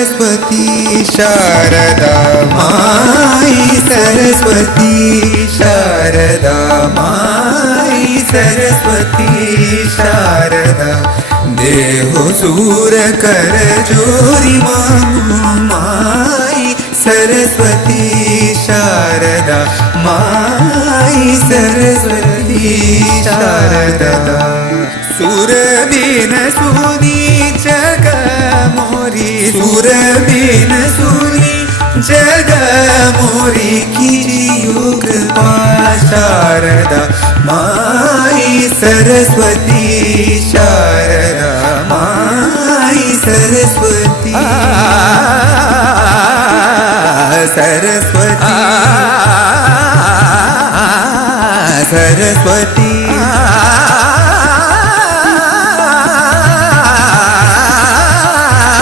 सरस्वती शारदा माई सरस्वती शारदा माई सरस्वती शारदा देहो सूर कर जोरी मांगू माई सरस्वती शारदा माई सरस्वती शारदा सुर बिन सुनी जग मोरी सुर बिन सुनी जग मोरी किरी युग शारदा माई सरस्वती शारदा माई सरस्वती सरस्वती सरस्वती